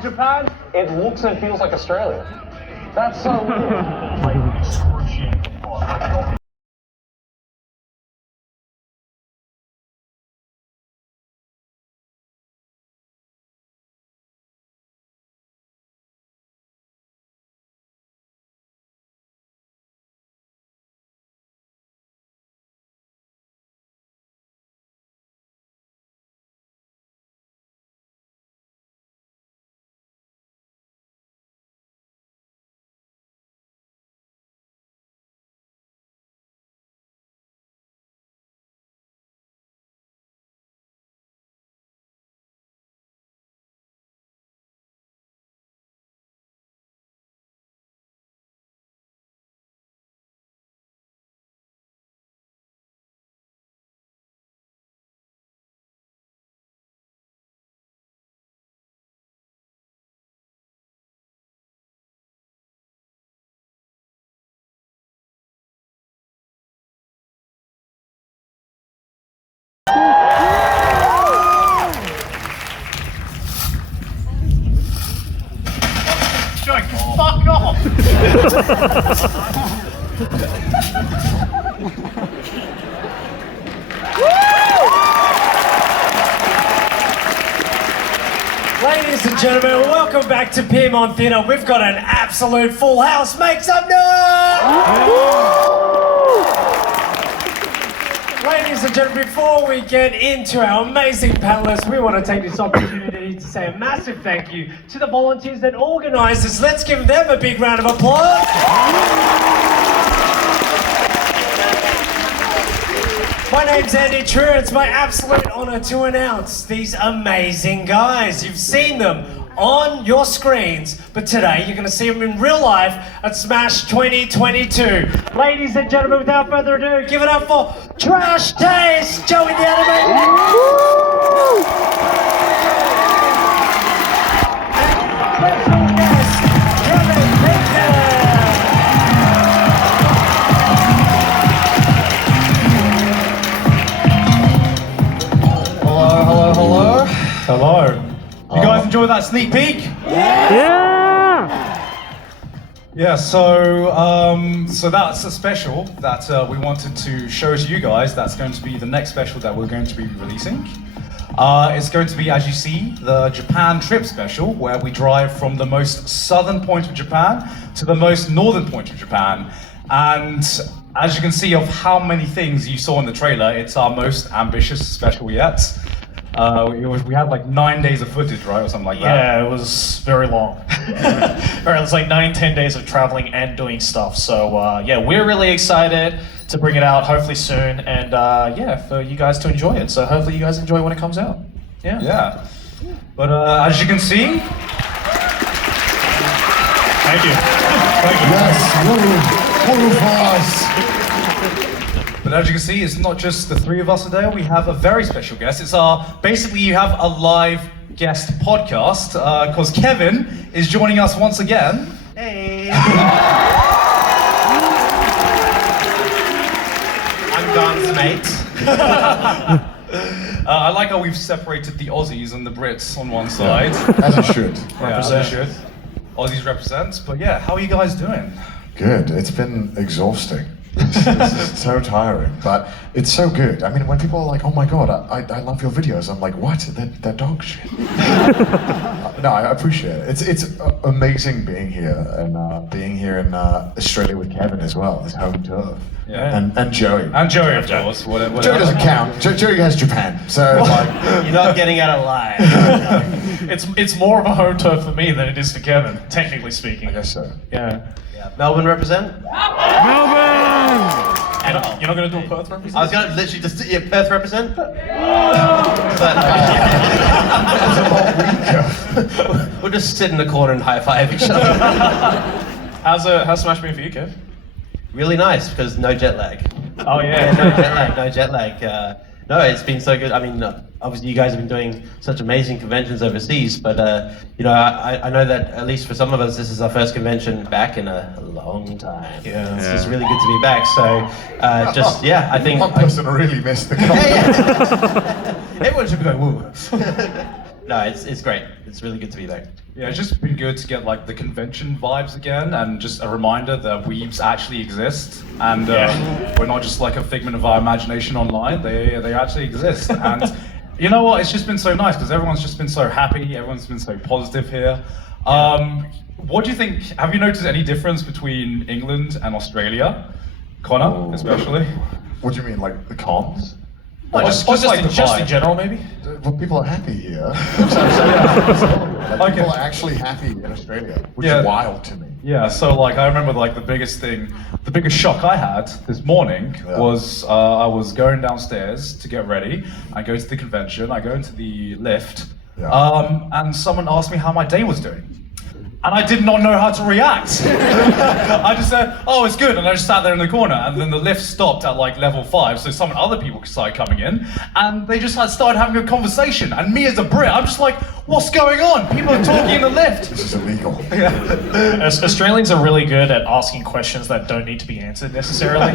Japan, it looks and feels like Australia. That's so weird. Fuck off! Ladies and gentlemen, welcome back to Pyrmont Theatre. We've got an absolute full house. Make some noise! Ladies and gentlemen, before we get into our amazing panelists, we want to take this opportunity to say a massive thank you to the volunteers and organisers. Let's give them a big round of applause. My name's Andy True. It's my absolute honour to announce these amazing guys. You've seen them on your screens, but today you're going to see them in real life at Smash 2022. Ladies and gentlemen, without further ado, give it up for Trash Taste, Joey the Animator. And special guest, Kevin Baker. Hello. Hello. You guys enjoy that sneak peek? Yeah, so that's a special that we wanted to show to you guys. That's going to be the next special that we're going to be releasing. It's going to be, as you see, the Japan trip special, where we drive from the most southern point of Japan to the most northern point of Japan. And as you can see of how many things you saw in the trailer, it's our most ambitious special yet. We had like 9 days of footage, right, or something like that. Yeah, it was very long. It was like 9-10 days of traveling and doing stuff. So yeah, we're really excited to bring it out hopefully soon, and yeah, for you guys to enjoy it. So hopefully you guys enjoy when it comes out. Yeah. Yeah. But as you can see, Thank you. Thank you. Yes, woo for us. But as you can see, it's not just the three of us today. We have a very special guest. It's basically you have a live guest podcast because Kevin is joining us once again. Hey. I'm Don's mate. I like how we've separated the Aussies and the Brits on one side. As it should. Yeah, as it should. Aussies represent. But yeah, how are you guys doing? Good. It's been exhausting. This is so tiring, but it's so good. I mean, when people are like, "Oh my god, I love your videos," I'm like, "What? They're dog shit." No, I appreciate it. It's amazing being here and being here in Australia with Kevin as well. His home turf. Yeah. And Joey. And Joey, of course. Whatever. Joey doesn't count. Joey has Japan, so like. You're not getting out alive. It's more of a home turf for me than it is for Kevin, technically speaking. I guess so. Yeah. Yeah. Melbourne represent? And you're not going to do a Perth represent? I was going to literally just, yeah, Perth represent? But, we'll just sit in the corner and high five each other. How's Smash been for you, Kev? Really nice because no jet lag. Oh Yeah, no jet lag. No, it's been so good. I mean, obviously you guys have been doing such amazing conventions overseas, but you know, I know that at least for some of us, this is our first convention back in a long time. Yeah. It's just really good to be back. So, just yeah, I think One person really missed the conference. Everyone should be going woo. no, it's great. It's really good to be back. Yeah, it's just been good to get like the convention vibes again, and just a reminder that weebs actually exist, and we're not just like a figment of our imagination online. They actually exist, and you know what? It's just been so nice because everyone's just been so happy. Everyone's been so positive here. What do you think? Have you noticed any difference between England and Australia, Connor, especially? What do you mean, like the cons? Or just like the just in vibe. general, maybe. Well, people are happy here. Like, Okay. people are actually happy in Australia, which Yeah. is wild to me. Yeah, so like I remember like the biggest shock I had this morning was I was going downstairs to get ready. I go to the convention, I go into the lift, and someone asked me how my day was doing. And I did not know how to react. I just said, oh, it's good. And I just sat there in the corner. And then the lift stopped at like level 5. So some other people started coming in. And they just started having a conversation. And me as a Brit, I'm just like, what's going on? People are talking in the lift. This is illegal. Australians are really good at asking questions that don't need to be answered necessarily.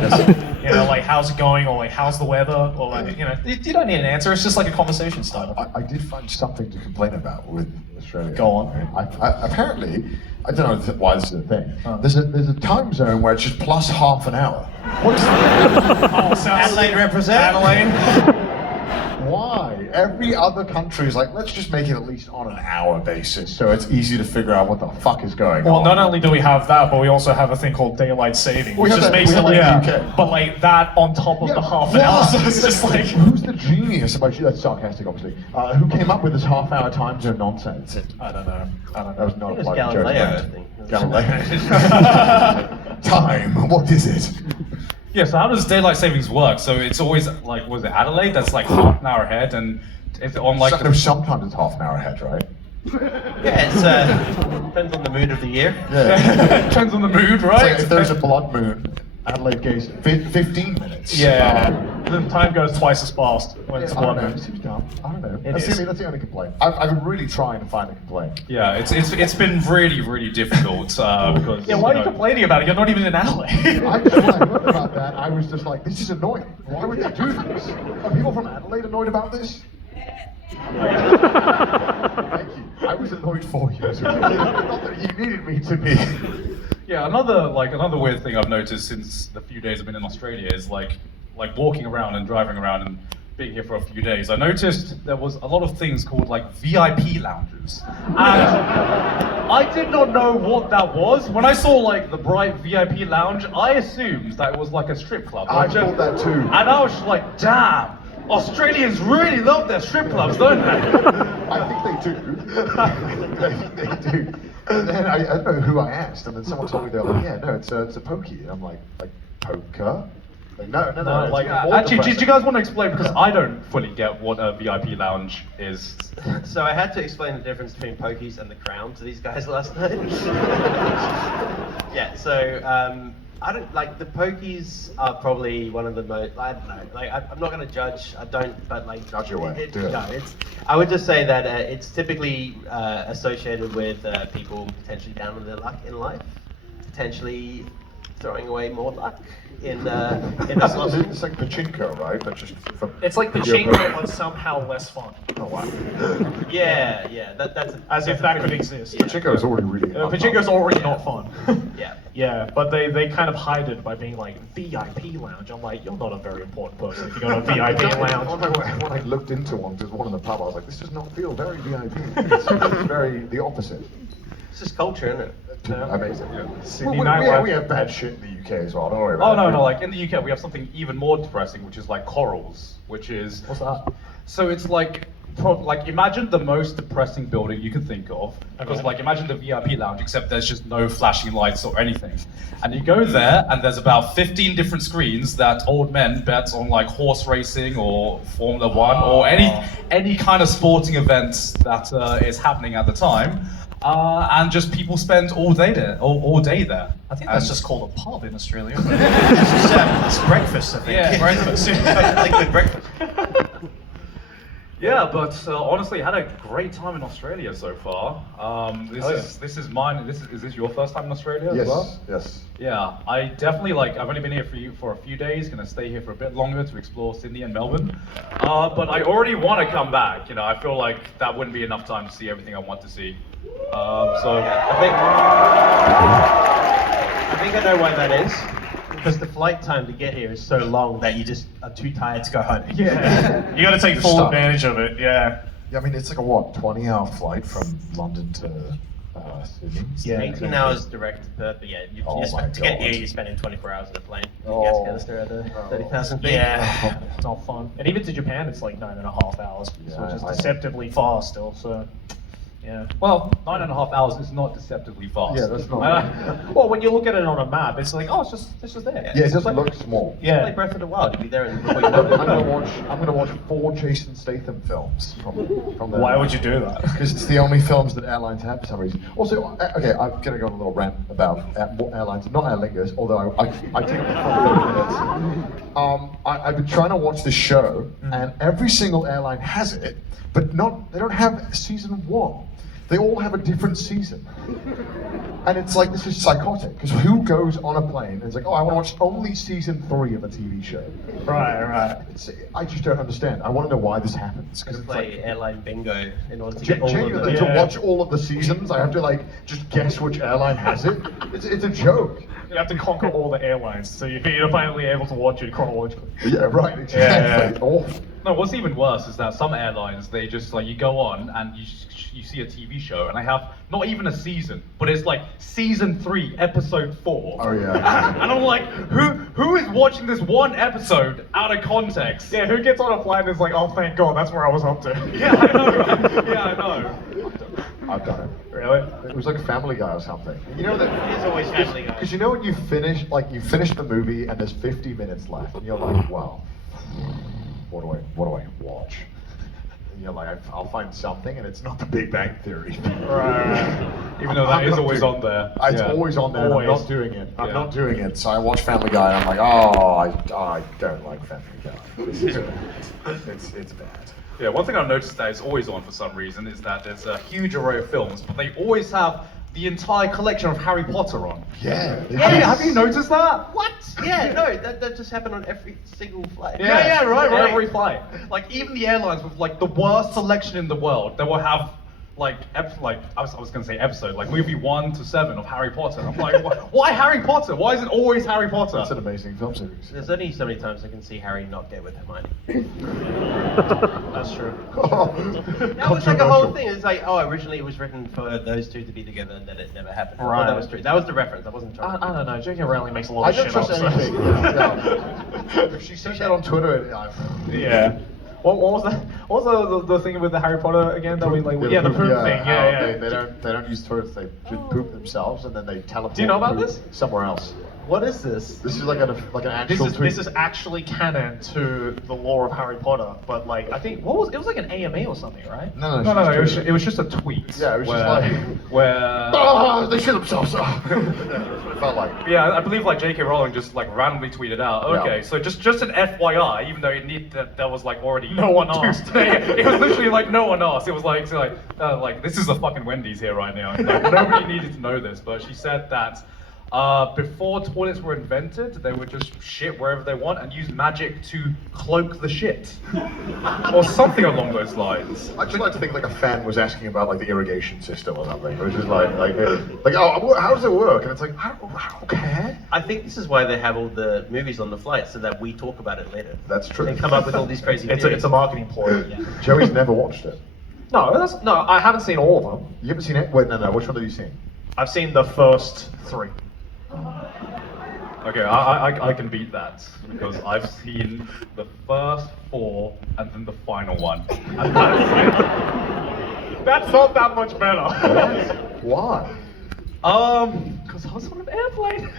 You know, like how's it going, or like how's the weather, or like you don't need an answer. It's just like a conversation starter. I did find something to complain about with Australia. Go on. Apparently, I don't know why this is a thing. There's a time zone where it's just plus half an hour. What is that? Adelaide represent. Adelaide. Why? Every other country is like, let's just make it at least on an hour basis, so it's easy to figure out what the fuck is going Well, on. not only do we have that, but we also have a thing called daylight saving, which have just that- makes we it have like, that in the UK. but like that on top of the half an Why? hour. So it's just like, Who's the genius about you? That's sarcastic, obviously. Who came up with this half-hour time zone nonsense? I don't know. That was not I think a it was plug Galileo, I joke. think. Galileo. Time. What is it? Yeah, so how does daylight savings work? So it's always like, was it Adelaide that's like half an hour ahead, and it's on like Sometimes it's half an hour ahead, right? Yeah, it's depends on the mood of the year. Yeah. depends on the mood, It's right? like if there's a blood moon, Adelaide goes 15 minutes. yeah, the time goes twice as fast when I it's don't blood know. moon. It seems dumb. I don't know. It is. That's the only complaint. I've been really trying to find a complaint. Yeah, it's been really difficult because Yeah, why are you know, complaining about it? You're not even in Adelaide. I just, when I heard about that, I was just like, this is annoying. Why would they do this? Are people from Adelaide annoyed about this? Thank you. I was annoyed for you. Not that you needed me to be. Yeah, another weird thing I've noticed since the few days I've been in Australia is like walking around and driving around and being here for a few days. I noticed there was a lot of things called like VIP lounges, and I did not know what that was. When I saw like the bright VIP lounge, I assumed that it was like a strip club. I thought that too. And I was just like, damn, Australians really love their strip clubs, don't they? I think they do. I think they do. And then I don't know who I asked, and then someone told me they're like, yeah, no, it's a pokey. And I'm like poker? Like, no. Like, it's more actually, do depressing. you guys want to explain? Because I don't fully get what a VIP lounge is. So I had to explain the difference between pokies and the crown to these guys last night. Yeah, so I don't like the pokies are probably one of the most. I don't know. Like I'm not going to judge. I don't. But like Judge your way. Do it. No, it's. I would just say that it's typically associated with people potentially down on their luck in life, potentially throwing away more luck in a slot. It's like pachinko, right? But just for It's like pachinko, but somehow less fun. Oh wow. Yeah. That's As if that could exist. Pachinko is already really. Pachinko's already not fun. Yeah. Yeah, but they kind of hide it by being like VIP lounge. I'm like, you're not a very important person if you go to a VIP lounge. When I looked into one, there's one in the pub. I was like, this does not feel very VIP. It's very the opposite. It's just culture, isn't it? Amazing. Sydney we nightlife. have bad shit in the UK as well. Don't worry Oh about it. no, like in the UK we have something even more depressing, which is like corals, which is What's that? so it's like like imagine the most depressing building you can think of, because Okay. like imagine the VIP lounge except there's just no flashing lights or anything, and you go there and there's about 15 different screens that old men bet on like horse racing or Formula One or any kind of sporting event that is happening at the time. And just people spend all day there. I think that's just called a pub in Australia. It's breakfast, I think. Yeah, breakfast. Like good breakfast. Yeah, but honestly, I had a great time in Australia so far. This is mine. Is this your first time in Australia as Yes, well? yes. Yeah, I definitely like. I've only been here for a few days. Gonna stay here for a bit longer to explore Sydney and Melbourne. But I already want to come back. You know, I feel like that wouldn't be enough time to see everything I want to see. So I think I know why that is. Because the flight time to get here is so long that you just are too tired to go home. Yeah. You got to take You're full stuck. advantage of it. Yeah. Yeah, I mean, it's like a what, 20-hour flight from London to Sydney? Yeah. 18 hours direct to Perth, but yeah, Oh my to get here, God. you're spending 24 hours in a plane. Oh. Gas canister at the 30,000 feet. Yeah. It's all fun. And even to Japan, it's like 9.5 hours, Yeah, which is I- deceptively fast still. So, yeah. well, 9.5 hours is not deceptively fast. Yeah, that's not. Well, when you look at it on a map, it's like, oh, it's just there. Yeah, it doesn't look small. Like Yeah. Breath of the Wild, you'll be there in I'm gonna watch 4 Jason Statham films from the. Why would you do that? Because it's the only films that airlines have for some reason. Also, okay, I'm gonna go on a little rant about airlines, not Aer Lingus, although I take up the full 30 minutes. I've been trying to watch this show, and every single airline has it, but they don't have season 1. They all have a different season. And it's like, this is psychotic, because who goes on a plane and is like, oh, I want to watch only season 3 of a TV show? Right. I just don't understand. I want to know why this happens. Because Just it's play like, airline bingo in order to get all of genuinely, them. to watch all of the seasons, I have to like just guess which airline has it. It's a joke. You have to conquer all the airlines, so you're finally able to watch it chronologically. Yeah, right. Exactly. Yeah. Oh, No, what's even worse is that some airlines, they just like, you go on and you see a TV show and they have not even a season, but it's like season 3, episode 4. Oh, yeah. And I'm like, who is watching this one episode out of context? Yeah, who gets on a flight and is like, oh, thank God, that's where I was up to. Yeah, I know. Yeah, I know. I've done it. Really? It was like Family Guy or something. You know that. It is always Family Guy. Because you know when you finish the movie and there's 50 minutes left, and you're like, wow, what do I watch? And you're like, I'll find something, and it's not The Big Bang Theory. Right. Even though that I'm is not always doing- on there. It's Yeah. always on there. And I'm Always. not doing it. I'm Yeah. not doing it. So I watch Family Guy, and I'm like, oh, I don't like Family Guy. This is bad. It's bad. Yeah, one thing I've noticed that is always on for some reason is that there's a huge array of films, but they always have the entire collection of Harry Potter on. Yeah. Have you noticed that? What? Yeah, no, that just happened on every single flight. Yeah, right. Every flight. Like even the airlines with like the worst selection in the world, they will have like I was gonna say episode, like movie 1 to 7 of Harry Potter. I'm like, why Harry Potter? Why is it always Harry Potter? It's an amazing film series. There's only so many times I can see Harry not get with Hermione. That's true. That was like a whole thing. It's like, oh, originally it was written for those two to be together, and then it never happened. I thought Right. that was true. That was the reference. I wasn't trying. I don't know. J.K. Rowling makes a lot I of don't shit trust up. so- anything. Yeah. If she said that on Twitter, Yeah. What was that? What was the thing with the Harry Potter again? That we like? Yeah, the poop thing. how Yeah. They don't use toilets. They just poop themselves and then they teleport. Do you know about poop this? Somewhere else. What is this? This is like an This actual is tweet. this is actually canon to the lore of Harry Potter, but like I think it was like an AMA or something, right? No, No, she it tweeted was just a tweet. Yeah, it was just where, like- where. Oh, they shit themselves. That's what it felt like. Yeah, I believe like J.K. Rowling just like randomly tweeted out. Okay, Yeah. so just an FYI, even though it that was like already No one asked. it was literally like no one asked. It was like this is a fucking Wendy's here right now. Like, nobody needed to know this, but she said that. Before toilets were invented, they would just shit wherever they want and use magic to cloak the shit. Or something along those lines. I just like to think like a fan was asking about like the irrigation system or something. It was just like oh, how does it work? And it's like, I don't care. I think this is why they have all the movies on the flight, so that we talk about it later. That's true. And come up with all these crazy It's theories. a marketing ploy. Yeah. Joey's never watched it. No, I haven't seen all of them. You haven't seen it? Wait, no. Which one have you seen? I've seen the first 3. Okay, I can beat that because I've seen the first 4 and then the final one. And That's not that much better. Why? because I was on an airplane.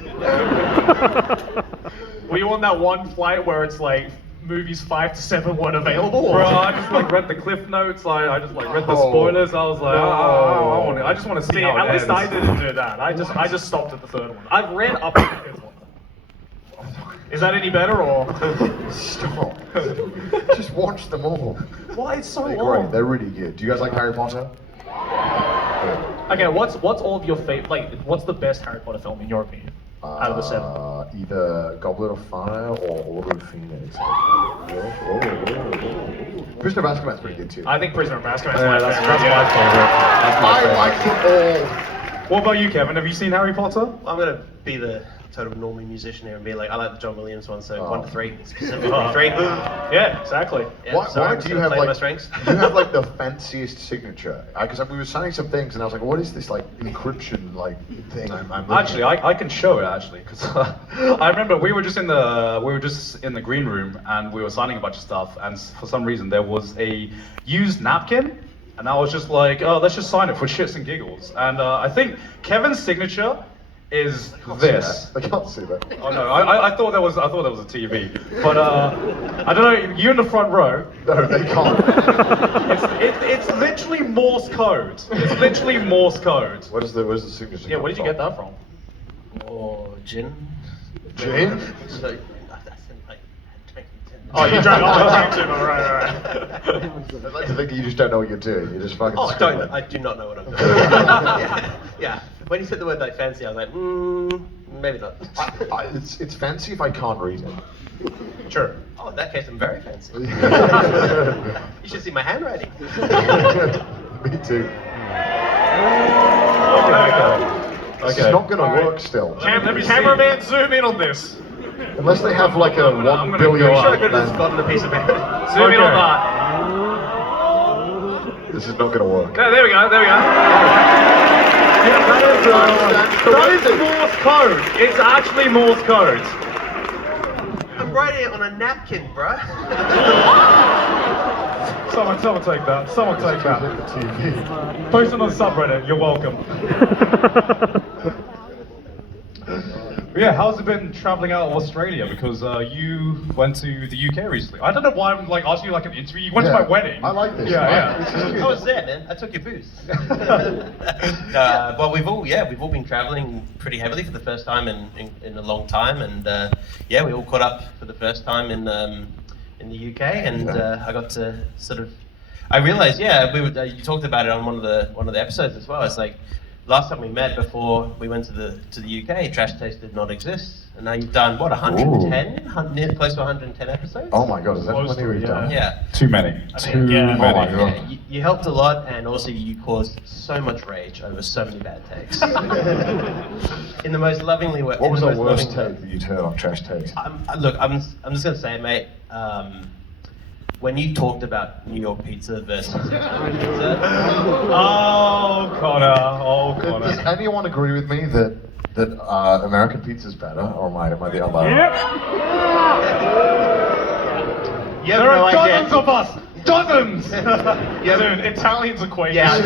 Were you on that one flight where it's like movies 5 to 7 weren't available? Or? Bro, I just like read the cliff notes. I just like read the Oh. spoilers. I was like, I just want to see See, how at it least I ends. didn't do that. I just stopped at the 3rd one. I've read up to the 5th one. Is that any better or? Stop. Just watch them all. Why it's so They're long? great. They're really good. Do you guys like Harry Potter? Okay, what's all of your favorite? Like, what's the best Harry Potter film in your opinion? Out of the 7. Either Goblet of Fire or Order of Phoenix. Prisoner of Azkaban's pretty good too. I think Prisoner of Azkaban is Yeah, my that's favorite. my favorite. That's my I favorite. like them all. What about you, Kevin? Have you seen Harry Potter? I'm gonna be the total normie musician here and be like, I like the John Williams one, so Oh. 1 to 3, specifically 3. Yeah, exactly. Yeah, Why, so why I'm do just you gonna have play to like my strengths? you have like the fanciest signature? Because we were signing some things and I was like, what is this like encryption like thing? I'm looking Actually, at? I can show it actually because I remember we were just in the green room and we were signing a bunch of stuff, and for some reason there was a used napkin, and I was just like, oh, let's just sign it for shits and giggles. And I think Kevin's signature is this. I can't see that. Oh no, I thought there was a TV, but I don't know. You in the front row. No, they can't. It's literally Morse code. It's literally Morse code. Where's the signature? Yeah, where did you get that from? Or gin? Gin? So, that's in, like, Oh, you drank all the time too. Right. I'd like to think that you just don't know what you're doing. You're just fucking. Oh, scribbling. I do not know what I'm doing. yeah. When you said the word like fancy, I was like, maybe not. It's fancy if I can't read it. Sure. Oh, in that case, I'm very fancy. You should see my handwriting. Me too. This is Okay. not gonna work still. Cameraman, zoom in on this. Unless they have like a I'm 1 gonna billion. go I up. could have just gotten a piece of paper. Zoom in on that. This is not gonna work. Okay, there we go. That is Morse code. It's actually Morse code. I'm writing it on a napkin, bruh. Someone take that. Someone take that. The TV. Post it on the subreddit. You're welcome. Yeah, how's it been traveling out of Australia? Because you went to the UK recently. I don't know why I'm like asking you like an interview. You went to Yeah, my wedding. I like this. Yeah, This yeah. is good. I was there, man. I took your booze. But we've all been traveling pretty heavily for the first time in a long time, and we all caught up for the first time in the UK, and I got to sort of, I realized, you talked about it on one of the episodes as well. It's like last time we met before we went to the UK, Trash Taste did not exist, and now you've done what 110, close to 110 episodes. Oh my god, is that Close what to we've it, done? Yeah. Too many. Too yeah. many. Oh my God. Yeah, you helped a lot, and also you caused so much rage over so many bad takes. In the most lovingly way. What was in the most worst loving way. take that you'd heard on Trash Taste? Look, I'm just gonna say it, mate. When you talked about New York pizza versus Italian pizza, Oh, Connor. Does anyone agree with me that American pizza is better, or am I the alone? you have There no are idea. dozens of us. Dozens. Dude, Italians are quite. Yeah,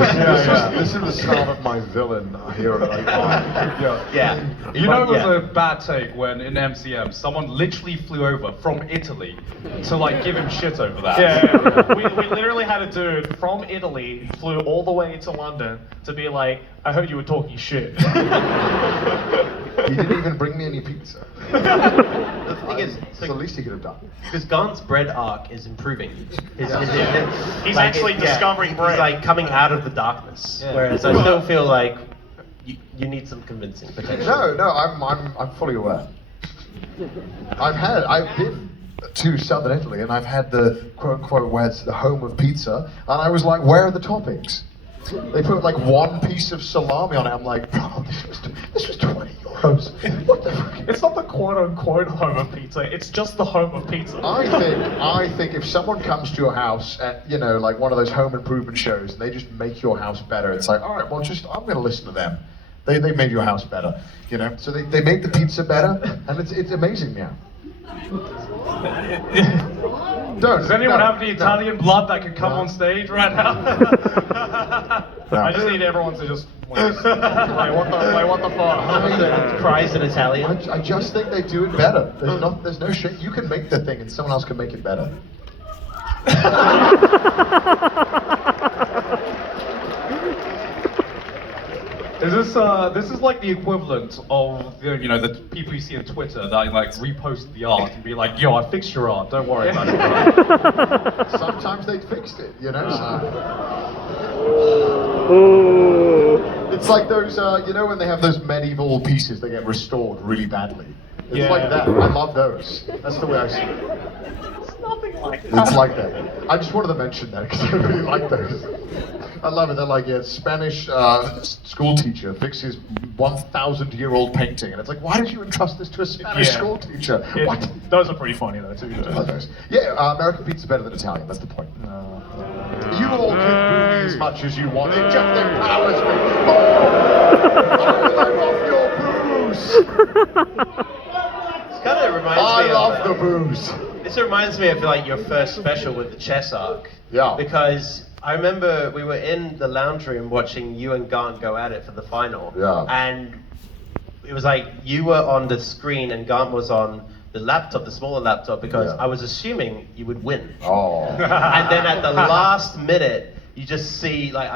This is the start of my villain hero. Like, yeah. You know it was Yeah. a bad take when in MCM someone literally flew over from Italy to like give him shit over that. Yeah. we literally had a dude from Italy flew all the way to London to be like, I heard you were talking shit. He didn't even bring me any pizza. The thing is, It's the least he could have done. because Gaunt's bread arc is improving. He's actually discovering bread. He's like coming out of the darkness. Yeah. Whereas I still feel like you need some convincing potentially. No, I'm fully aware. I've been to southern Italy and I've had the quote unquote where it's the home of pizza, and I was like, where are the toppings? They put like one piece of salami on it. I'm like, bro, this was 20 euros. What the fuck? It's not the quote-unquote home of pizza. It's just the home of pizza. I think if someone comes to your house at, like one of those home improvement shows and they just make your house better, it's like, all right, well, I'm going to listen to them. They made your house better, So they made the pizza better, and it's amazing now. Does anyone have any Italian blood that could come on stage right now? I just need everyone to just like what the fuck? Cries in Italian. I just think they do it better. There's no shit. You can make the thing, and someone else can make it better. Is this is like the equivalent of the people you see on Twitter that like repost the art and be like, yo, I fixed your art, don't worry about it. Sometimes they fixed it, you know. It's like those, when they have those medieval pieces that get restored really badly. It's like that. I love those. That's the way I see it. It's like that. I just wanted to mention that because I really like those. I love it. They're like, yeah, Spanish school teacher fixes 1,000-year-old painting, and it's like, why did you entrust this to a Spanish school teacher? What? Those are pretty funny though too. I love those. Yeah, American pizza's better than Italian. That's the point. You all can boo me as much as you want. It just empowers me. I love your booze. It kind of reminds I me love of, the booze. This reminds me of like your first special with the chess arc. Yeah. Because I remember we were in the lounge room watching you and Gant go at it for the final. Yeah. And it was like you were on the screen and Gant was on the laptop, the smaller laptop, because I was assuming you would win. Oh. And then at the last minute, you just see like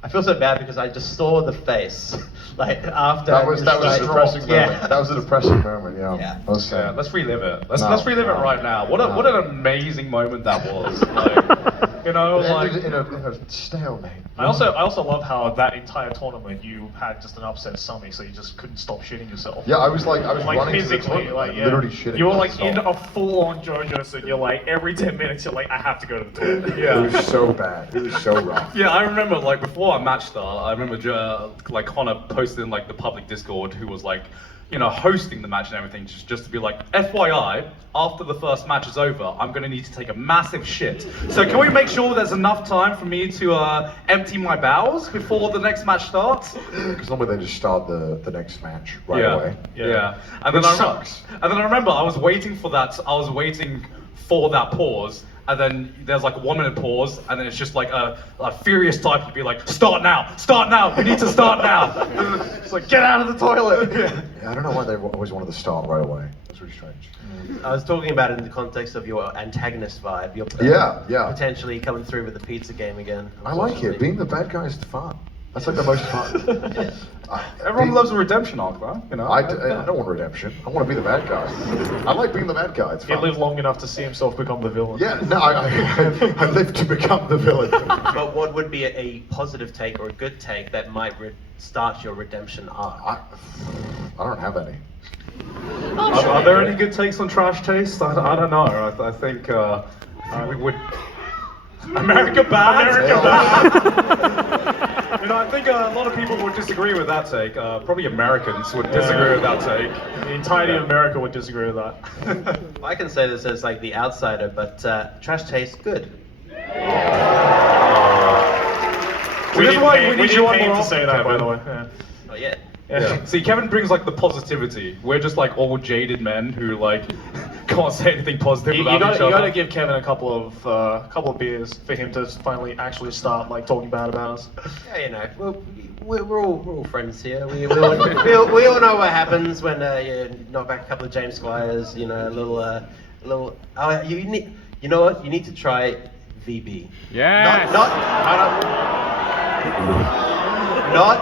I feel so bad because I just saw the face, like after. That was a depressing moment. Yeah. That was a depressing moment. Yeah. Yeah. That was sad. Yeah, let's relive it. Let's relive it No. right now. What an amazing moment that was. Like, It ended in a stalemate. I also love how that entire tournament you had just an upset stomach, so you just couldn't stop shitting yourself. Yeah, I was running to the physically, toilet, like literally shitting. You were like myself. in a full-on JoJo's, and you're like every 10 minutes you're like, I have to go to the toilet. It was so bad. It was so rough. Yeah, I remember like before our match start, I remember like Connor posted in like the public Discord who was like, hosting the match and everything, just to be like, FYI, after the first match is over, I'm gonna need to take a massive shit. So can we make sure there's enough time for me to empty my bowels before the next match starts? Because normally they just start the next match right away. Yeah. And Which then sucks. And then I remember I was waiting for that pause. And then there's like a 1 minute pause, and then it's just like a furious type would be like, start now, we need to start now. It's like, get out of the toilet. Yeah, I don't know why they always wanted to start right away. That's really strange. I was talking about it in the context of your antagonist vibe. You're Yeah. potentially coming through with the pizza game again. I like it. Being the bad guy is fun. That's like the most fun. Everyone loves a redemption arc, though. I don't want redemption. I want to be the bad guy. I like being the bad guy. It's He fun. lived long enough to see himself become the villain. Yeah, no, I lived to become the villain. But what would be a positive take or a good take that might start your redemption arc? I don't have any. Are there any good takes on Trash Taste? I don't know. I think we would. America bad. I think a lot of people would disagree with that take. Probably Americans would disagree with that take. The entirety of America would disagree with that. I can say this as like the outsider, but Trash tastes good. We didn't need you on pay more to say that, often, by the Kevin. way. Oh yeah. Yeah. See, Kevin brings like the positivity. We're just like all jaded men who like can't say anything positive You about each other. gotta give Kevin a couple of beers for him to finally actually start like talking bad about us. Yeah, we're all friends here. We all know what happens when you knock back a couple of James Squires. A little. Oh, you know what? You need to try VB. Yeah. Not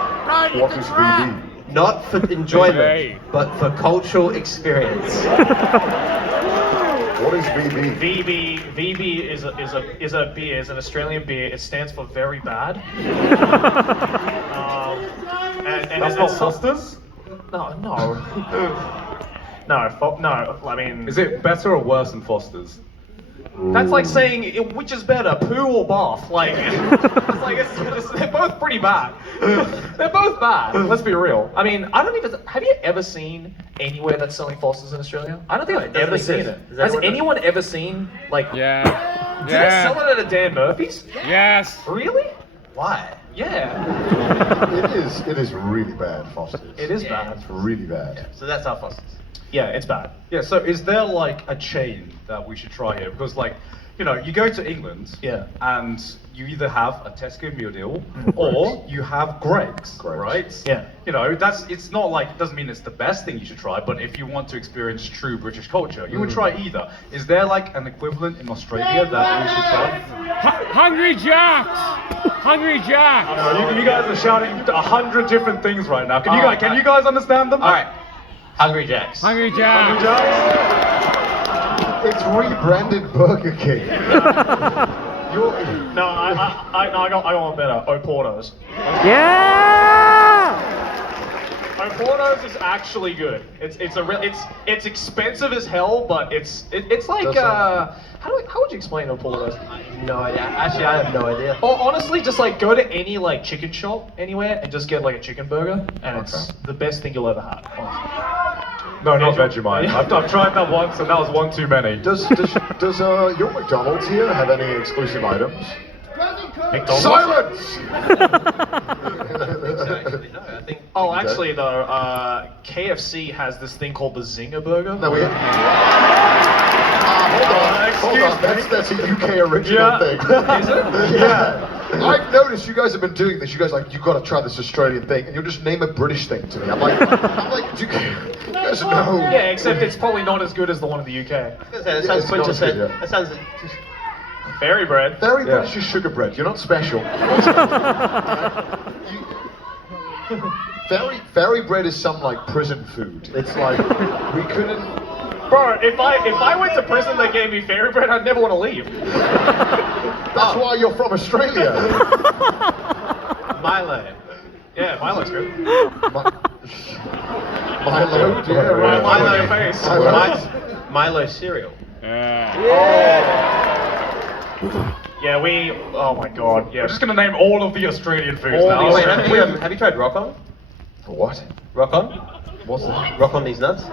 What is VB? not for enjoyment, Hey. but for cultural experience. What is VB? VB is a beer, is an Australian beer. It stands for very bad. And That's not Foster's? No. I mean, Is it better or worse than Foster's? that's like saying which is better, poo or bath. Like, they're both pretty bad. They're both bad. Let's be real. I mean, have you ever seen anywhere that's selling Foster's in Australia? I don't think I've ever seen it. Is that Has what it- anyone ever seen like? Yeah. Do they sell it at a Dan Murphy's? Yes. Really? Why? Yeah. It is really bad, Foster's. It is bad. It's really bad. So that's our Foster's. Yeah, it's bad. Yeah, so is there like a chain that we should try here? Because like, you know, you go to England, Yeah. and you either have a Tesco meal deal or you have Greggs, right? Yeah. You know, it's not like, it doesn't mean it's the best thing you should try, but if you want to experience true British culture, you would try either. Is there like an equivalent in Australia that we should try? Hungry Jacks! Hungry Jacks! You guys are shouting 100 different things right now. Can you guys understand them? All right. Hungry Jacks. Hungry Jacks! It's rebranded Burger King. No, I got one better. Oporto's. Yeah! Oporto's is actually good. It's expensive as hell, but it's like Does how would you explain Oporto's? No idea. Actually, I have no idea. Or honestly, just like go to any like chicken shop anywhere and just get like a chicken burger, and it's the best thing you'll ever have. Honestly. No, not Vegemite. I've tried that once and that was one too many. Does your McDonald's here have any exclusive items? McDonald's? Silence! Actually, no, I think. Oh, actually though, KFC has this thing called the Zinger Burger. No, we. Hold on. That's a UK original thing. Is it? Yeah. I've noticed you guys have been doing this. You guys like, you gotta try this Australian thing, and you'll just name a British thing to me. I'm like, do you guys know? Yeah, except it's probably not as good as the one in the UK. That sounds it's not good, quintessential. yeah. That sounds. Fairy bread. Very British is sugar bread. You're not special. Fairy bread is some like prison food. It's like we couldn't. Bro, if I went to prison they gave me fairy bread, I'd never want to leave. That's why you're from Australia. Milo. Yeah, Milo's good. Milo, yeah, right. Milo in your face. Milo cereal. Yeah, oh my god, yeah. I'm just gonna name all of the Australian foods All now. these- Wait, have you tried Rock On? What? Rock On? What's that? Rock On these nuts?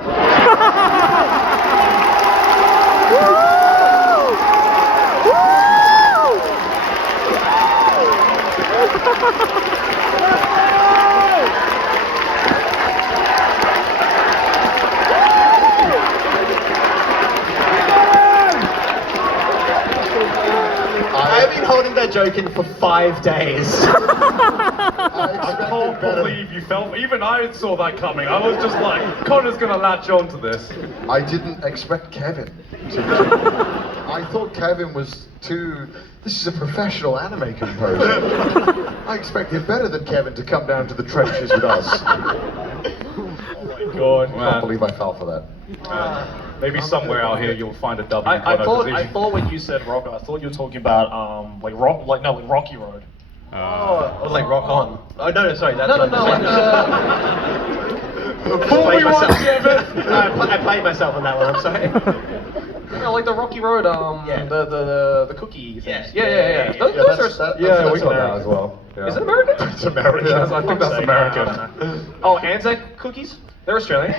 I've been holding that joke in for 5 days. I can't believe you fell. Even I saw that coming. I was just like, Connor's gonna latch on to this. I didn't expect Kevin to. I thought Kevin was too. This is a professional anime composer. I expected better than Kevin to come down to the trenches with us. God, I can't believe I fell for that. Maybe somewhere out here you'll find a W. I Connor, thought when you said rock, I thought you were talking about like Rocky Road. Oh, I was like Rock On. Oh no, sorry. That's Fool me once, Kevin. I played myself on that one. I'm sorry. Yeah, like the Rocky Road, Yeah. the cookie things. Yeah. Yeah. Those are Yeah, we that's got that American. as well. Yeah. Is it American? It's American. Yeah, I think that's American. Oh, Anzac cookies? They're Australian.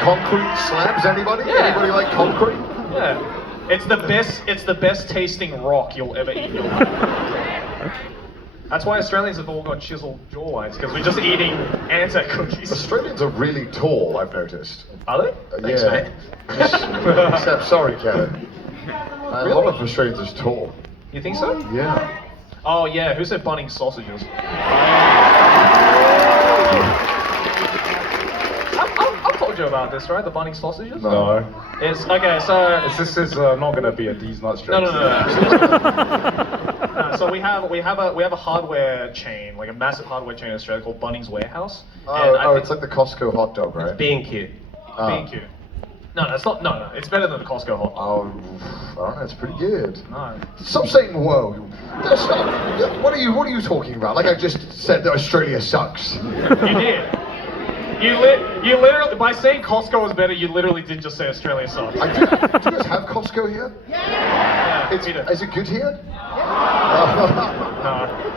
Concrete slabs, anybody? Yeah. Anybody like concrete? Yeah. It's the best tasting rock you'll ever eat in your life. That's why Australians have all got chiseled jawlines, because we're just eating Anzac cookies. Australians are really tall, I've noticed. Are they? Thanks, yeah. Except, sorry, Kevin. A lot of Australians is tall. You think so? Yeah. Oh yeah, who said Bunnings sausages? I've told you about this, right? The Bunnings sausages? No. It's, okay, so... This is not gonna be a D's nuts joke. No. No, so we have a hardware chain, like a massive hardware chain in Australia called Bunnings Warehouse. And I think It's like the Costco hot dog, right? B&Q. B&Q. No, it's not. No, it's better than the Costco hot dog. Oh, I don't know. It's pretty good. No. Stop saying "whoa." What are you talking about? Like I just said that Australia sucks. You did. You literally, by saying Costco was better, you literally did just say Australia sucks. Do you guys have Costco here? Yeah, we do. Is it good here? No.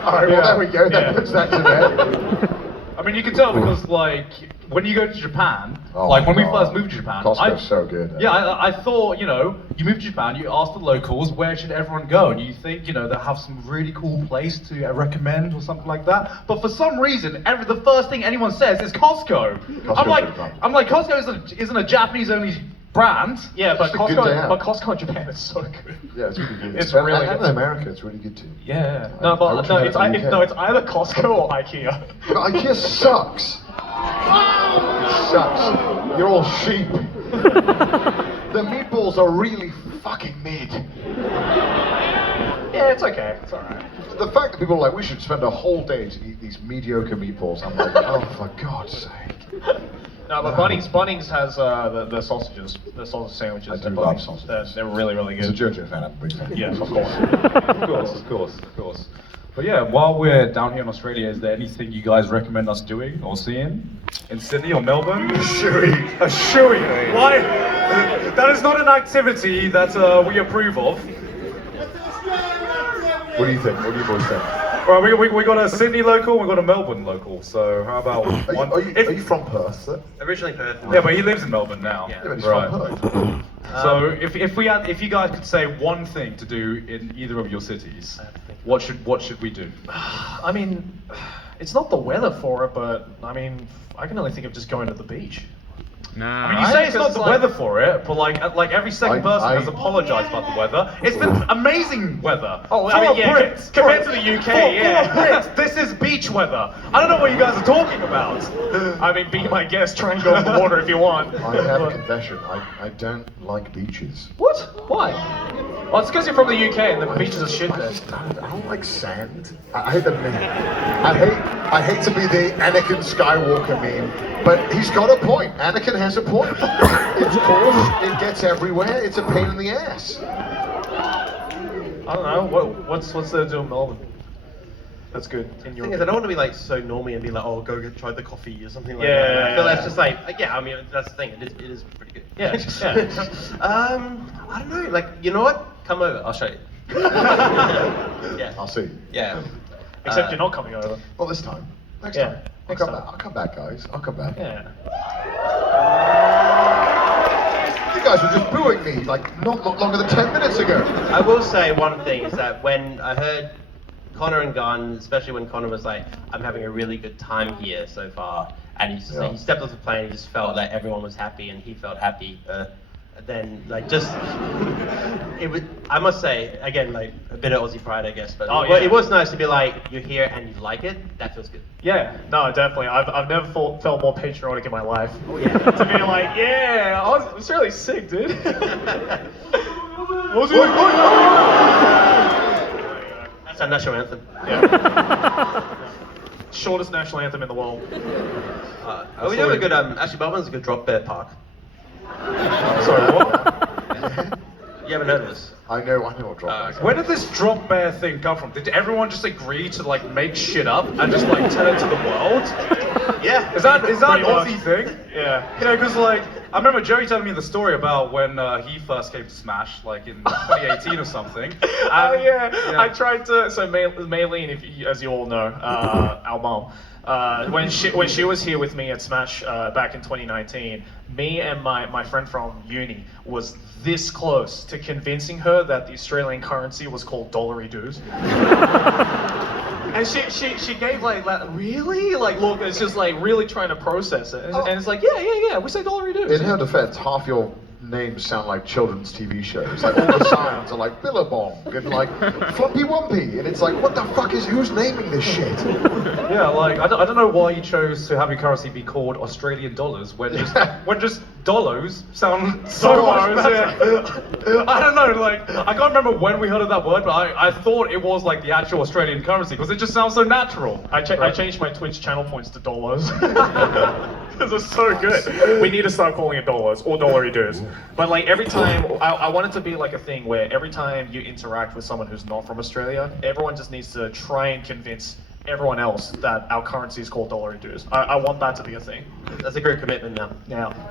All right. Well, there we go. That puts that to bed. I mean, you can tell because, like, when you go to Japan, Oh like when we my God. first moved to Japan, Costco's so good. Yeah, I thought, you know, you move to Japan, you ask the locals where should everyone go, and you think, you know, they have some really cool place to recommend or something like that. But for some reason, the first thing anyone says is Costco. Costco's pretty fun. I'm like, Costco isn't a Japanese only Brand? Yeah, but It's a good day out. Costco in Japan is so good. Yeah, it's really good. It's and, really and good. in America, it's really good too. Yeah. I No, wish we had it's it in the UK. it's either Costco or IKEA. But IKEA sucks. It sucks. You're all sheep. The meatballs are really fucking mid. Yeah, it's okay. It's alright. The fact that people are like, we should spend a whole day to eat these mediocre meatballs, I'm like, oh, for God's sake. No, but Bunnings has the sausages, the sausage sandwiches. I do at love Bunnings. sausages. They're really, really As a good. JoJo fan, I'm a big fan. Yes, of course. Of course. But yeah, while we're down here in Australia, is there anything you guys recommend us doing or seeing in Sydney or Melbourne? A shoey. Why? That is not an activity that we approve of. What do you think? What do you boys think? Well, we got a Sydney local, we got a Melbourne local. So how about one? Are you from Perth? Sir? Originally Perth. Yeah, but he lives in Melbourne now. Yeah. Yeah, but he's Right. from Perth. So if you guys could say one thing to do in either of your cities, what should we do? I mean, it's not the weather for it, but I mean, I can only think of just going to the beach. Nah. I mean, you say it's not because, the like- weather for it, but like every second person I- has apologized about the weather. It's been amazing weather. Oh, I Full mean, of yeah, Brits. compared to the UK, Full of yeah. Brits. This is beach weather. I don't know what you guys are talking about. I mean, be my guest, try and go in the water if you want. I have a confession. I don't like beaches. What? Why? Well, it's because you're from the UK and the beaches are shit there. I don't like sand. I hate the meme. I hate to be the Anakin Skywalker meme, but he's got a point. Anakin has a point. It's cold. It gets everywhere. It's a pain in the ass. I don't know. What's there to do in Melbourne? That's good in The your thing is, I don't want to be like so normie and be like, oh, try the coffee or something like Yeah, that. I feel yeah, that's just like, yeah. I mean, that's the thing. It is pretty good. Yeah, yeah. I don't know. Like, you know what? Come over. I'll show you. Yeah. I'll see. Yeah. Except you're not coming over. Well, this time. Next Yeah, time. I'll next come time. back. I'll come back, guys. I'll come back. Yeah. You guys were just booing me like not longer than 10 minutes ago. I will say one thing is that when I heard Connor and Gunn, especially when Connor was like, I'm having a really good time here so far, and he stepped off the plane, he just felt like everyone was happy and he felt happy. Then like just it was, I must say again, like a bit of Aussie pride, I guess, but Oh, yeah. it was nice to be like, you're here and you like it. That feels good. Yeah, no, definitely. I've never felt more patriotic in my life. Oh, yeah. To be like, yeah, it's really sick, dude. That's our national anthem. Yeah. Shortest national anthem in the world. We do have a good actually Melbourne's a good drop bear park. Sorry, what? You haven't heard of this? I know what drop is. Where did this drop bear thing come from? Did everyone just agree to like make shit up and just like tell it to the world? Yeah. Is that an Pretty Aussie much. thing? Yeah. You know, because like I remember Joey telling me the story about when he first came to Smash, like in 2018 or something. Oh And- yeah. I tried to. So Maylene, if you, as you all know, our mom, when she was here with me at Smash back in 2019, me and my friend from uni was this close to convincing her that the Australian currency was called dollary dues. And she gave like really like look, it's just like really trying to process it, and it's like yeah, we say dollary dues. In her defense, half your names sound like children's TV shows. Like all the sounds are like Billabong and like Flumpy Wumpy, and it's like, what the fuck is who's naming this shit? Yeah, like I don't know why you chose to have your currency be called Australian dollars when just dollars sound so much better. I don't know, like I can't remember when we heard of that word, but I thought it was like the actual Australian currency because it just sounds so natural. I changed my Twitch channel points to dollars. Because it's so good. We need to start calling it dollars or dollary dues. But like every time, I want it to be like a thing where every time you interact with someone who's not from Australia, everyone just needs to try and convince everyone else that our currency is called dollary dues. I want that to be a thing. That's a great commitment now.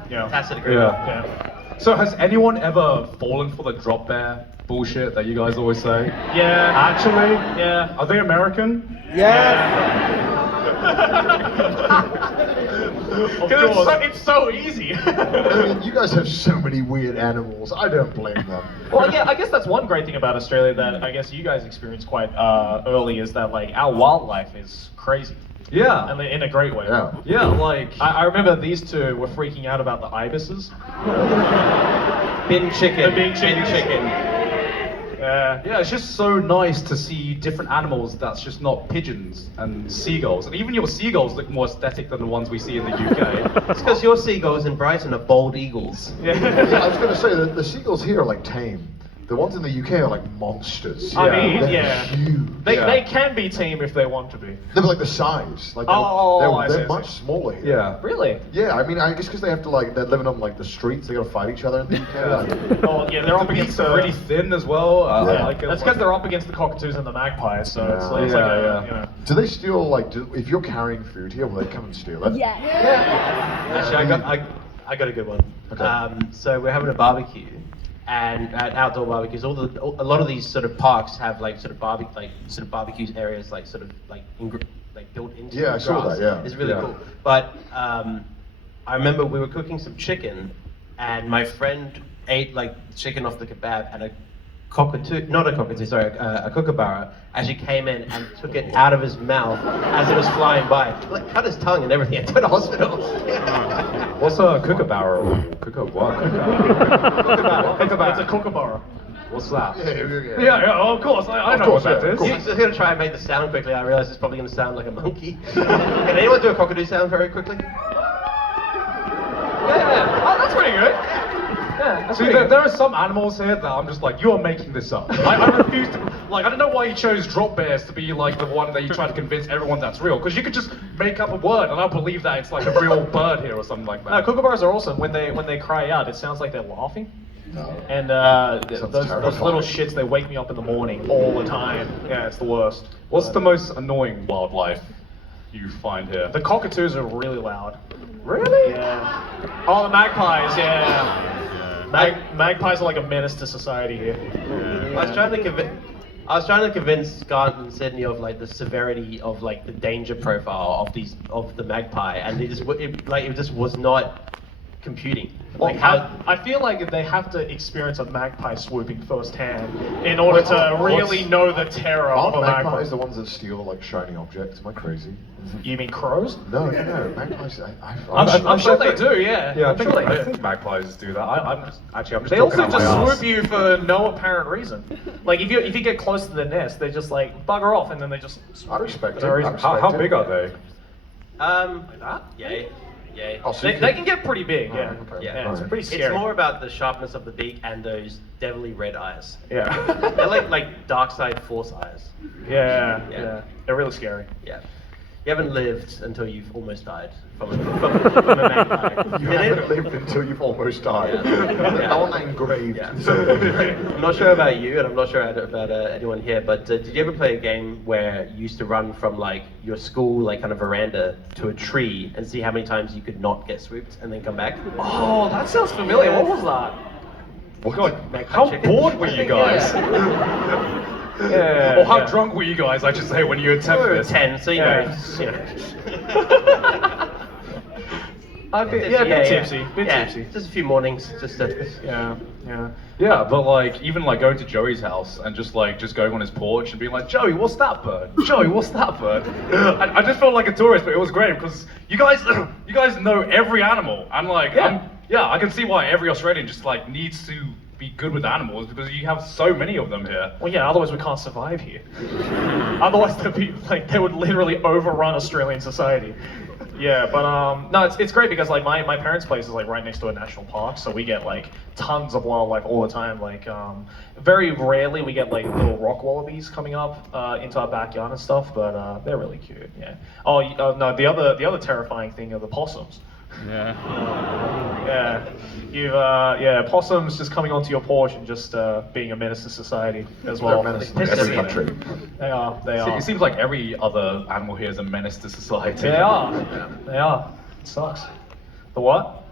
Yeah. Tacit agreement. Yeah. So has anyone ever fallen for the drop bear bullshit that you guys always say? Yeah. Actually? Yeah. Are they American? Because it's so easy. I mean, you guys have so many weird animals. I don't blame them. Well, yeah, I guess that's one great thing about Australia that I guess you guys experienced quite early is that like our wildlife is crazy. And Yeah. in a great way. Yeah. Yeah, like. I remember these two were freaking out about the ibises. Bin chicken. The bin chicken. Yeah, it's just so nice to see different animals that's just not pigeons and seagulls. And even your seagulls look more aesthetic than the ones we see in the UK. It's because your seagulls in Brighton are bald eagles. Yeah, I was going to say that the seagulls here are like tame. The ones in the UK are like monsters. I mean, They're yeah. huge. They can be tame if they want to be. They're like the size. Like I see, they're I much see. smaller here. Yeah. Really? Yeah, I mean, I guess because they have to like they're living on like the streets. They got to fight each other in the UK. Like, Oh yeah, they're up The against meat's pretty thin as well. I Yeah. like it. That's because they're up against the cockatoos and the magpies, so it's like, Yeah, a, yeah. you know. do they steal like? If you're carrying food here, will they come and steal it? Actually, I got a good one. Okay. So we're having a barbecue, and at outdoor barbecues, a lot of these sort of parks have like sort of barbecue areas like built into Yeah, the I saw grass. that, yeah. It's really Yeah. cool. But I remember we were cooking some chicken, and my friend ate like chicken off the kebab, and a kookaburra actually came in and took it out of his mouth as it was flying by. Like cut his tongue and everything. I took it to the hospital. What's a kookaburra? It's a kookaburra. What's that? Yeah. Of course. I know course, what that yeah, of is. course. I was going to try and make the sound quickly. I realized it's probably going to sound like a monkey. Can anyone do a cockatoo sound very quickly? Yeah. Oh, that's pretty good. Yeah, that's See, pretty good. there are some animals here that I'm just like, you are making this up. I refuse to. Like, I don't know why you chose drop bears to be like the one that you try to convince everyone that's real. Because you could just make up a word and I'll believe that it's like a real bird here or something like No, that. kookaburras are awesome. When they cry out, it sounds like they're laughing. No. And Sounds those terrifying. little shits, they wake me up in the morning all the time. Yeah, it's the worst. What's the most annoying wildlife you find here? The cockatoos are really loud. Really? Yeah. Oh, the magpies, yeah. Magpies are like a menace to society here. I was trying to convince Scott and Sydney of like the severity of like the danger profile of the magpie, and it just was not computing. Like I feel like they have to experience a magpie swooping firsthand in order to really know the terror of Aren't a magpie. magpies the ones that steal like shiny objects? Am I crazy? You mean crows? No, magpies. I'm sure they do, yeah. Yeah, I'm sure they I do. think magpies do that. I'm just They talking also out my just ass. swoop you for no apparent reason. Like if you get close to the nest, they just like bugger off and then they just. I respect it. For no reason. How big are they? like that? Yay. Oh, so They you can get pretty big, yeah. okay. Yeah, it's Alright. pretty scary. It's more about the sharpness of the beak and those devilly red eyes. Yeah. They're like dark side force eyes. Yeah, Yeah. yeah. They're really scary. Yeah. You haven't lived until you've almost died from a magpie. You Did haven't it? lived until you've almost died. Yeah. I want that engraved. Yeah. I'm not sure about you, and I'm not sure about anyone here, but did you ever play a game where you used to run from like your school, like kind of veranda, to a tree and see how many times you could not get swooped and then come back? Oh, that sounds familiar. What was that? God, Magpie how chicken? bored were you guys? Yeah. Or how drunk were you guys, I should say, when you attempted We were this? 10, so you Yeah. know. A bit tipsy. Bit tipsy. Just a few mornings, just to... Yeah, yeah. Yeah, but like even like going to Joey's house and just going on his porch and being like, Joey, what's that bird? Joey, what's that bird? I just felt like a tourist, but it was great because you guys know every animal. And like I can see why every Australian just like needs to be good with animals because you have so many of them here. Well, yeah. Otherwise, we can't survive here. Otherwise, they would literally overrun Australian society. Yeah, but no, it's great because like my parents' place is like right next to a national park, so we get like tons of wildlife all the time. Like very rarely we get like little rock wallabies coming up into our backyard and stuff, but they're really cute. Yeah. Oh no, the other terrifying thing are the possums. Yeah. Yeah, possums just coming onto your porch and just being a menace to society as well. They're a menace to Piss every everything. country. They are. It seems like every other animal here is a menace to society. They are. They are. It sucks. The what?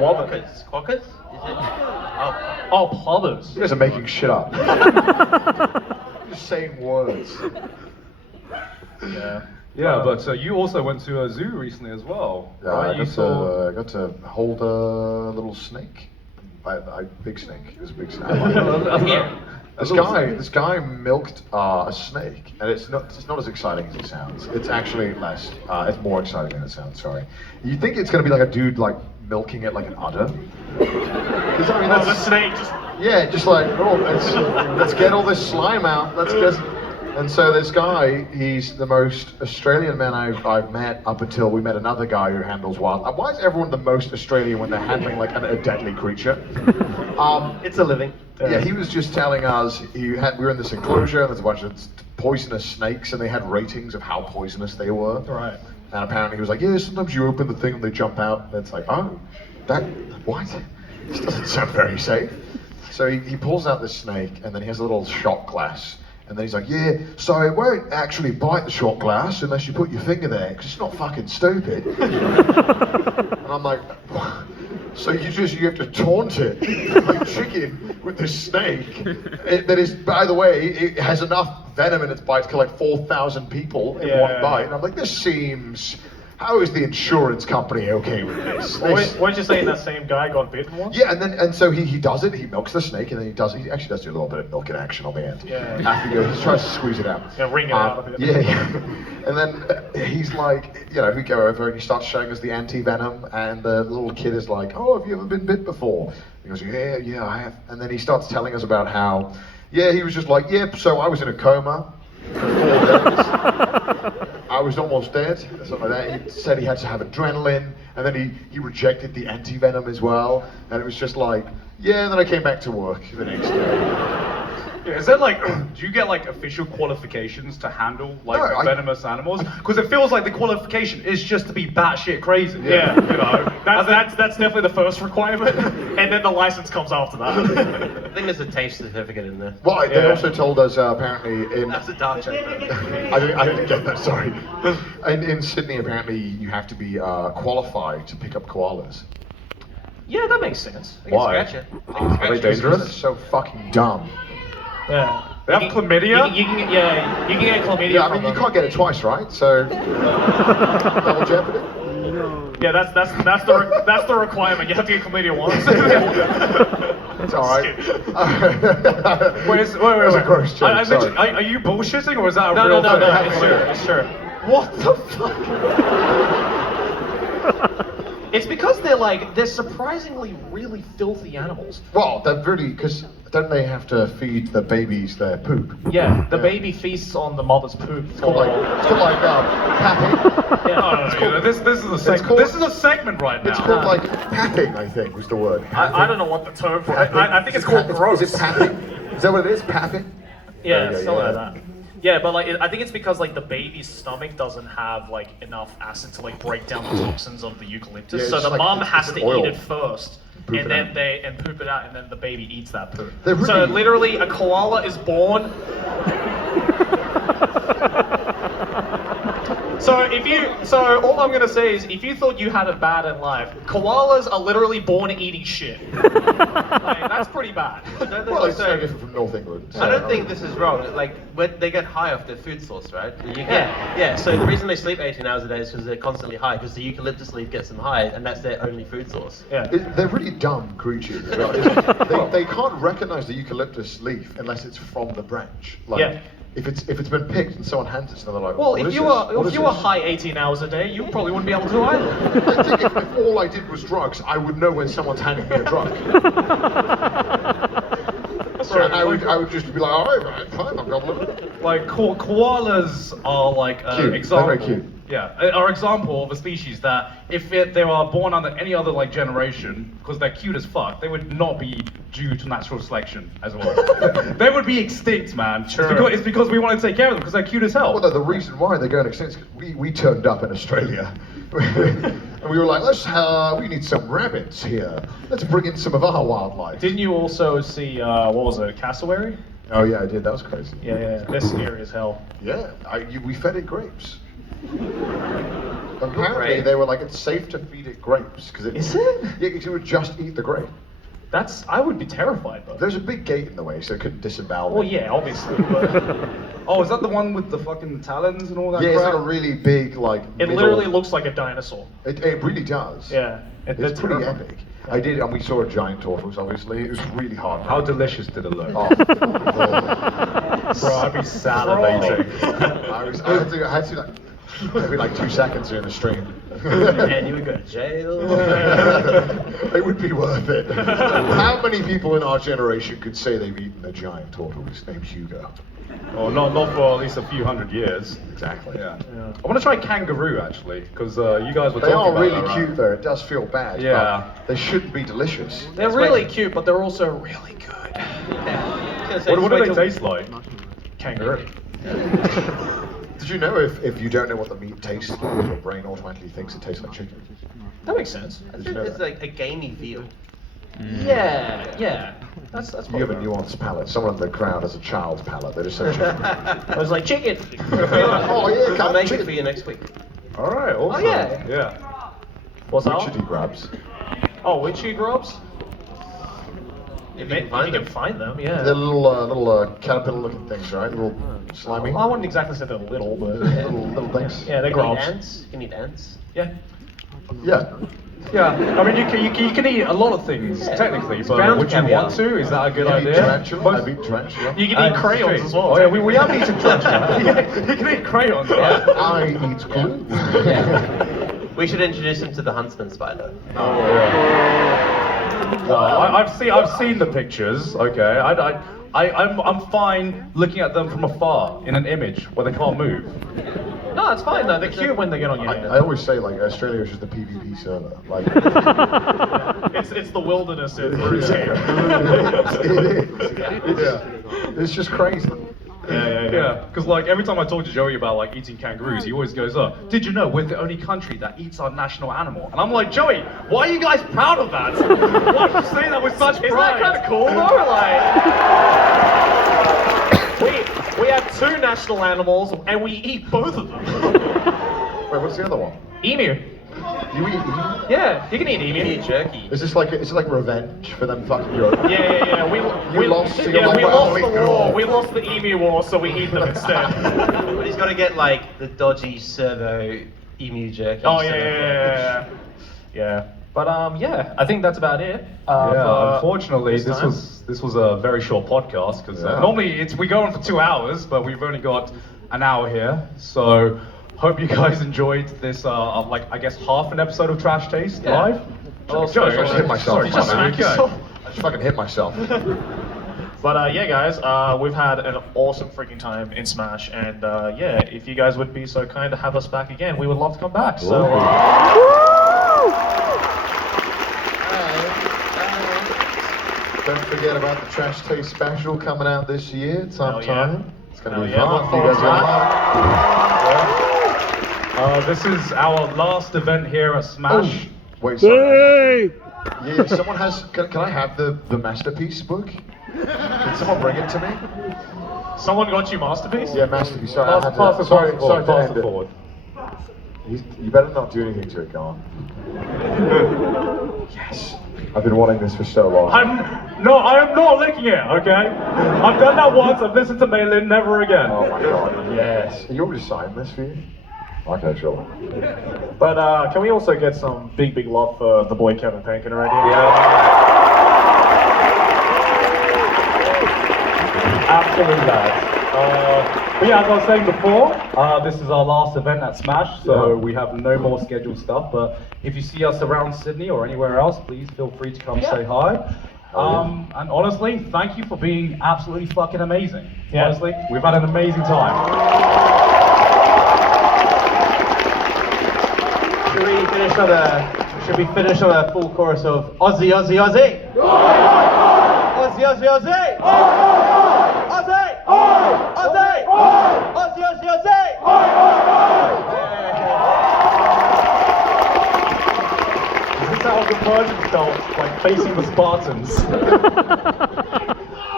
Wobbit. Quokkas? Is it? Oh. Oh, plovers. You guys are making shit up. Just saying words. Yeah. Yeah, but you also went to a zoo recently as well, Yeah, right? I got to hold a little snake. A big snake. It was a big snake. Here. This guy milked a snake, and it's not as exciting as it sounds. It's actually less. It's more exciting than it sounds. Sorry. You think it's gonna be like a dude like milking it like an udder? 'Cause, I mean, the snake just. yeah, just like let's get all this slime out. Let's just. And so this guy, he's the most Australian man I've met up until we met another guy who handles wild. Why is everyone the most Australian when they're handling like a deadly creature? It's a living. Yeah, he was just telling us we were in this enclosure and there's a bunch of poisonous snakes and they had ratings of how poisonous they were. Right. And apparently he was like, yeah, sometimes you open the thing and they jump out. And it's like, oh, what? This doesn't sound very safe. So he pulls out this snake and then he has a little shot glass. And then he's like, yeah, so it won't actually bite the shot glass unless you put your finger there, because it's not fucking stupid. And I'm like, what? So you have to taunt it like chicken with this snake that is, by the way, it has enough venom in its bite to kill like 4,000 people in one bite. And I'm like, this seems, how is the insurance company okay with this? Weren't you saying that same guy got bitten once? Yeah, and so he does it. He milks the snake, and then he actually does do a little bit of milking action on the end. Yeah. After he tries to squeeze it out. Yeah, wring it out a bit. Yeah. And then he's like, we go over and he starts showing us the anti-venom, and the little kid is like, oh, have you ever been bit before? He goes, yeah, I have. And then he starts telling us about how, he was just like, so I was in a coma for 4 days. I was almost dead, something like that. He said he had to have adrenaline, and then he rejected the anti-venom as well, and it was just like, and then I came back to work the next day. Yeah, is that like, do you get like official qualifications to handle like venomous animals? Because it feels like the qualification is just to be batshit crazy. Yeah, that's definitely the first requirement, and then the license comes after that. I think there's a taste certificate in there. Well, they also told us apparently in... That's a dark joke. I didn't get that, sorry. In Sydney, apparently, you have to be qualified to pick up koalas. Yeah, that makes sense. Why? Are they dangerous? They're so fucking dumb. Yeah. They have chlamydia? You can get chlamydia. Yeah, I mean, you can't get it twice, right? So, double jeopardy? Yeah, that's the requirement. You have to get chlamydia once. It's alright. Wait. Gross joke, sorry. Are you bullshitting or is that a No, real thing? it's true. What the fuck? It's because they're surprisingly really filthy animals. Well, they're really, because don't they have to feed the babies their poop? Yeah, the baby feasts on the mother's poop. It's called like papping. Yeah, this is a segment. This is a segment right now. It's called like papping, I think was the word. I don't know what the term for it. I think it's called gross. Is it papping? Is that what it is? Papping? Yeah, something like that. Yeah, but I think it's because the baby's stomach doesn't have enough acid to break down the toxins of the eucalyptus. Yeah, so it's the mom has it's to oil. eat it first, Poop and it then out. poop it out, and then the baby eats that poop. They're So really- literally, a koala is born. So all I'm gonna say is, if you thought you had it bad in life, koalas are literally born eating shit. That's pretty bad. Well, it's so different from North England. I don't think this is wrong. When they get high off their food source, right? Yeah. So the reason they sleep 18 hours a day is because they're constantly high, because the eucalyptus leaf gets them high, and that's their only food source. Yeah. They're really dumb creatures. They can't recognize the eucalyptus leaf unless it's from the branch. If it's been picked and someone hands it to them, they're like, Well, what if is you this? What is were this? high 18 hours a day, you probably wouldn't be able to either. I think if all I did was drugs, I would know when someone's handing me a drug. So I would just be like, all right, fine, I've got a little. Koalas are Cute. example. They're very cute. Yeah, are example of a species that if they are born under any other generation, because they're cute as fuck, they would not be due to natural selection as well. They would be extinct, man. Sure. It's because we want to take care of them because they're cute as hell. Well, no, the reason why they're going extinct is 'cause we turned up in Australia. And we were like, we need some rabbits here. Let's bring in some of our wildlife. Didn't you also see, what was it, cassowary? Oh yeah, I did. That was crazy. Yeah. They're scary as hell. Yeah, we fed it grapes. Apparently, they were like, it's safe to feed it grapes because Is it? Yeah, because it would just eat the grape. I would be terrified though. There's a big gate in the way, so it couldn't disembowel. Well, it. yeah, obviously, but Oh, is that the one with the fucking talons and all that Yeah, it's crap? like a really big it literally looks like a dinosaur. It really does. Yeah. It's pretty epic. I did, and we saw a giant tortoise. Obviously, it was really hard. How delicious did it look? Oh, Bro, I'd be salivating. I had to like maybe like 2 seconds during the stream. And you would go to jail. It would be worth it. How many people in our generation could say they've eaten a giant tortoise named Hugo? Oh, not for at least a few hundred years. Exactly. Yeah. I want to try kangaroo actually, because you guys were They talking are about really that, right? cute though. It does feel bad. Yeah. But they should be delicious. They're really cute, but they're also really good. What do they taste like? Kangaroo. Did you know if you don't know what the meat tastes like, your brain automatically thinks it tastes like chicken? That makes sense. Did you know It's that? like a gamey veal. Yeah. That's You probably have a right. nuanced palate. Someone in the crowd has a child's palate. They just say chicken. I was like, chicken. Oh yeah, I'll come make it chicken. for you next week. All right, awesome. yeah. Yeah. What's that? Witchetty grabs. Oh, witchy grubs? If If you can find them, yeah. They're little caterpillar-looking things, right? Little slimy. Well, I wouldn't exactly say they're little, but little things. yeah, they're You can eat grubs. ants. You can eat ants. Yeah. Yeah. Yeah. I mean, you can eat a lot of things technically, but ground would you caviar. want to? Is that a good You idea? eat tarantula. Most- I've eaten tarantula. You can eat crayons true. as well. Oh yeah, we have eaten tarantula. You can eat crayons, right? I eat glue. We should introduce him to the huntsman spider. I've seen the pictures. Okay, I'm fine looking at them from afar in an image where they can't move. No, it's fine though. They're cute when they get on your I head. always say like Australia is just a PvP server. Like It's the wilderness in RuneScape. yeah, it's just crazy. Yeah, because like every time I talk to Joey about like eating kangaroos, he always goes, "Oh, did you know we're the only country that eats our national animal?" And I'm like, Joey, why are you guys proud of that? Why do you say that with such pride? Isn't that kind of cool though? Like, we have 2 national animals and we eat both of them. Wait, what's the other one? Emu. You eat? Yeah, you can eat emu. You eat jerky. Is this like revenge for them fucking you? Yeah. We lost, so you're yeah, like, we well, lost we the go. war. We lost the emu war, so we eat them instead. But he's got to get like the dodgy servo emu jerky. Oh yeah. But yeah, I think that's about it. Yeah, for unfortunately, this time. this was a very short podcast because Yeah. normally we go on for 2 hours, but we've only got an hour here. So hope you guys enjoyed this, like I guess half an episode of Trash Taste live. Oh, I just hit myself. Sorry, just smack yourself. I just fucking hit myself. But yeah, guys, we've had an awesome freaking time in Smash, and yeah, if you guys would be so kind to have us back again, we would love to come back. So. Don't forget about the Trash Taste special coming out this year Hell yeah. sometime. It's gonna be Hell yeah, fun. look You forward guys to gonna love This is our last event here at Smash. it. Wait, sorry. Hey! Yeah, someone has. Can I have the masterpiece book? Can someone bring it to me? Someone got you Masterpiece? Yeah, masterpiece. Sorry, I had to, Pass it sorry forward. to Pass end it it. forward. You better not do anything to it, go on. Yes. I've been wanting this for so long. I am not licking it, okay? I've done that once, I've listened to Malin, never again. Oh my god, yes. You want me to sign this for you? Okay, sure. But can we also get some big love for the boy Kevin Pankin already? Absolutely bad. But yeah, as I was saying before, this is our last event at Smash, so we have no more scheduled stuff. But if you see us around Sydney or anywhere else, please feel free to come say hi. And honestly, thank you for being absolutely fucking amazing. Yeah. Honestly, we've had an amazing time. Should we finish on a full chorus of Aussie, Aussie, Aussie? Aussie, Aussie, Aussie! Aussie! Aussie! Aussie, Aussie, Aussie! This is how the Persian felt, like facing the Spartans.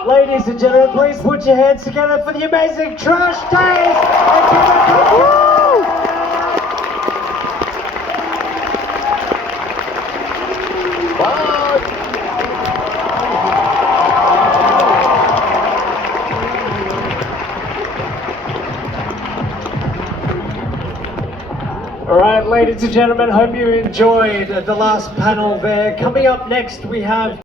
Ladies and gentlemen, please put your hands together for the amazing Trash Taste and Kevin Pankin. ladies and gentlemen. Hope you enjoyed the last panel there. Coming up next, we have